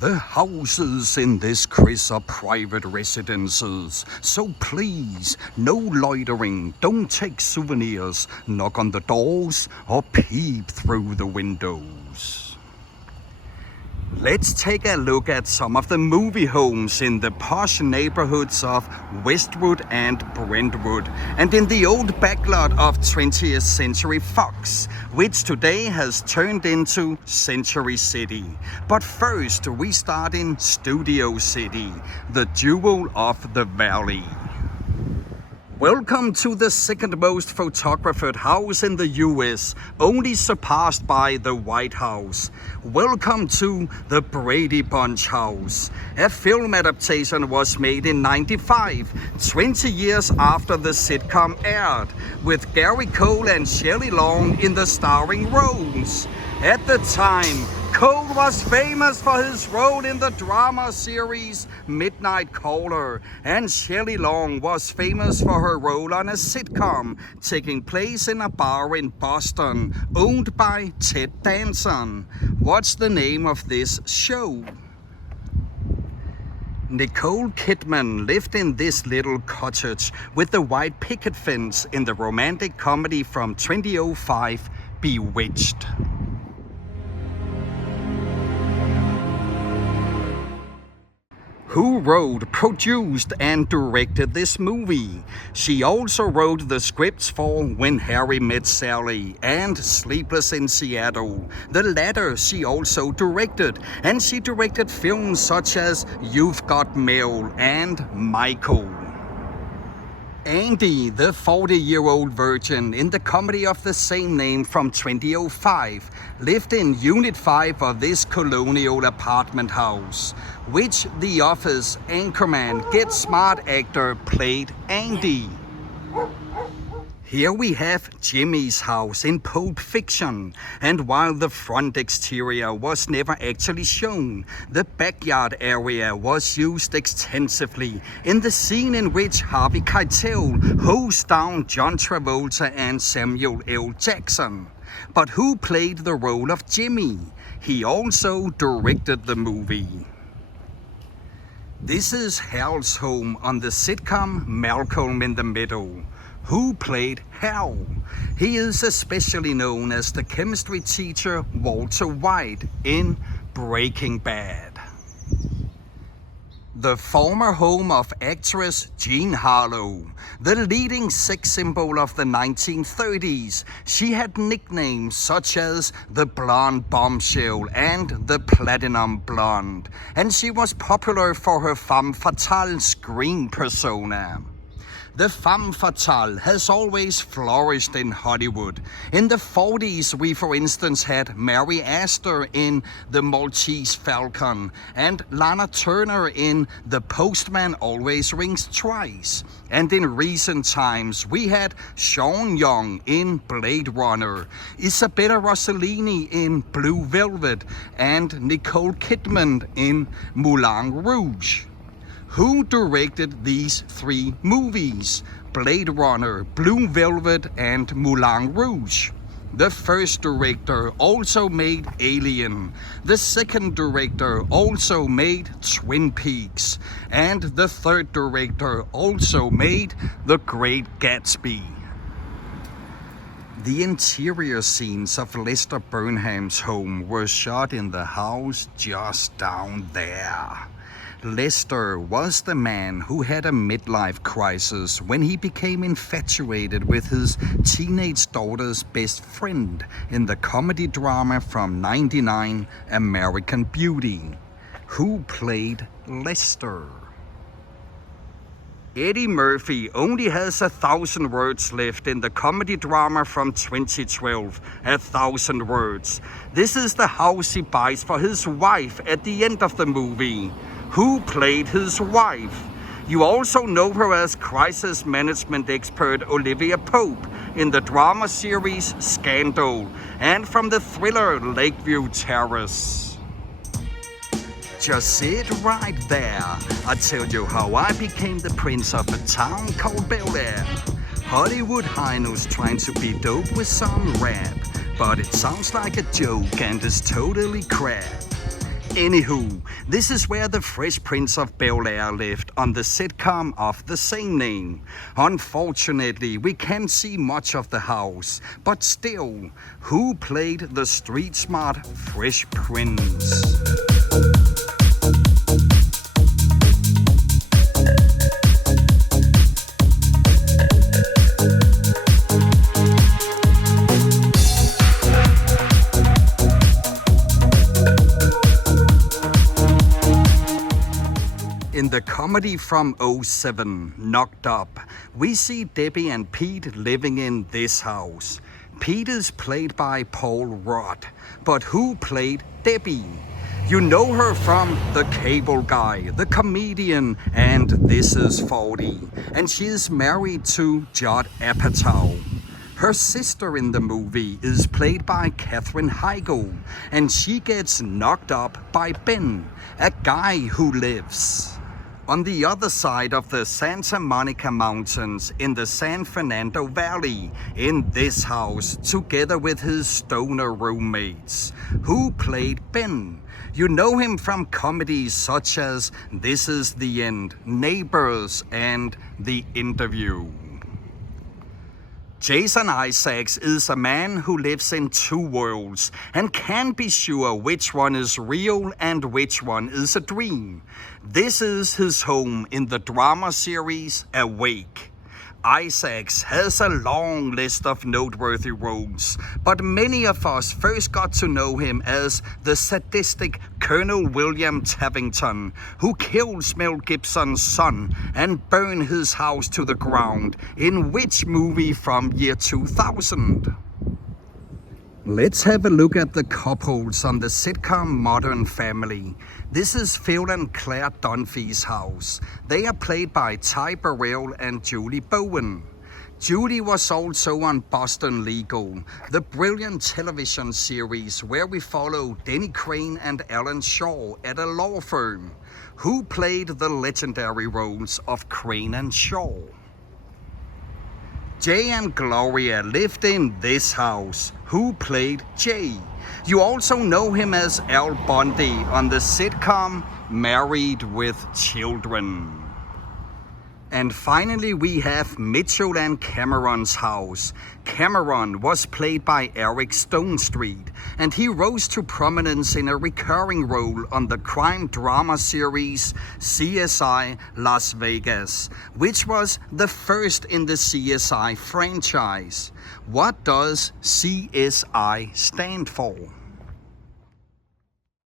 The houses in this Chris are private residences, so please, no loitering, don't take souvenirs, knock on the doors or peep through the windows. Let's take a look at some of the movie homes in the posh neighborhoods of Westwood and Brentwood, and in the old backlot of 20th Century Fox, which today has turned into Century City. But first, we start in Studio City, the jewel of the valley. Welcome to the second most photographed house in the US, only surpassed by the White House. Welcome to the Brady Bunch house. A film adaptation was made in '95, 20 years after the sitcom aired, with Gary Cole and Shelley Long in the starring roles. At the time, Cole was famous for his role in the drama series Midnight Caller, and Shelley Long was famous for her role on a sitcom taking place in a bar in Boston, owned by Ted Danson. What's the name of this show? Nicole Kidman lived in this little cottage with the white picket fence in the romantic comedy from 2005, Bewitched. Who wrote, produced, and directed this movie? She also wrote the scripts for When Harry Met Sally and Sleepless in Seattle. The latter she also directed, and she directed films such as You've Got Mail and Michael. Andy, the 40-year-old virgin in the comedy of the same name from 2005, lived in Unit 5 of this colonial apartment house, which The Office anchorman Get Smart actor played Andy. Here we have Jimmie's house in Pulp Fiction, and while the front exterior was never actually shown, the backyard area was used extensively in the scene in which Harvey Keitel hosed down John Travolta and Samuel L. Jackson. But who played the role of Jimmie? He also directed the movie. This is Hal's home on the sitcom Malcolm in the Middle. Who played Hal? He is especially known as the chemistry teacher Walter White in Breaking Bad. The former home of actress Jean Harlow, the leading sex symbol of the 1930s. She had nicknames such as the Blonde Bombshell and the Platinum Blonde, and she was popular for her femme fatale screen persona. The femme fatale has always flourished in Hollywood. In the 40s, we for instance had Mary Astor in The Maltese Falcon and Lana Turner in The Postman Always Rings Twice. And in recent times, we had Sean Young in Blade Runner, Isabella Rossellini in Blue Velvet, and Nicole Kidman in Moulin Rouge. Who directed these three movies? Blade Runner, Blue Velvet, and Moulin Rouge. The first director also made Alien. The second director also made Twin Peaks. And the third director also made The Great Gatsby. The interior scenes of Lester Burnham's home were shot in the house just down there. Lester was the man who had a midlife crisis when he became infatuated with his teenage daughter's best friend in the comedy drama from '99, American Beauty. Who played Lester? Eddie Murphy only has 1,000 words left in the comedy drama from 2012, 1,000 words. This is the house he buys for his wife at the end of the movie. Who played his wife? You also know her as crisis management expert Olivia Pope in the drama series Scandal and from the thriller Lakeview Terrace. Just sit right there. I'll tell you how I became the prince of a town called Bel-Air. Hollywood Hino's trying to be dope with some rap, but it sounds like a joke and is totally crap. Anywho, this is where the Fresh Prince of Bel-Air lived on the sitcom of the same name. Unfortunately, we can't see much of the house, but still, who played the street-smart Fresh Prince? In the comedy from '07, Knocked Up, we see Debbie and Pete living in this house. Pete is played by Paul Rudd, but who played Debbie? You know her from The Cable Guy, The Comedian, and This Is 40, and she is married to Judd Apatow. Her sister in the movie is played by Katherine Heigl, and she gets knocked up by Ben, a guy who lives on the other side of the Santa Monica Mountains in the San Fernando Valley, in this house, together with his stoner roommates. Who played Ben? You know him from comedies such as This Is the End, Neighbors, and The Interview. Jason Isaacs is a man who lives in two worlds and can't be sure which one is real and which one is a dream. This is his home in the drama series Awake. Isaacs has a long list of noteworthy roles, but many of us first got to know him as the sadistic Colonel William Tavington, who kills Mel Gibson's son and burns his house to the ground, in which movie from year 2000? Let's have a look at the couples on the sitcom Modern Family. This is Phil and Claire Dunphy's house. They are played by Ty Burrell and Julie Bowen. Julie was also on Boston Legal, the brilliant television series where we follow Denny Crane and Alan Shaw at a law firm. Who played the legendary roles of Crane and Shaw? Jay and Gloria lived in this house. Who played Jay? You also know him as Al Bundy on the sitcom Married with Children. And finally we have Mitchell and Cameron's house. Cameron was played by Eric Stonestreet, and he rose to prominence in a recurring role on the crime drama series CSI Las Vegas, which was the first in the CSI franchise. What does CSI stand for?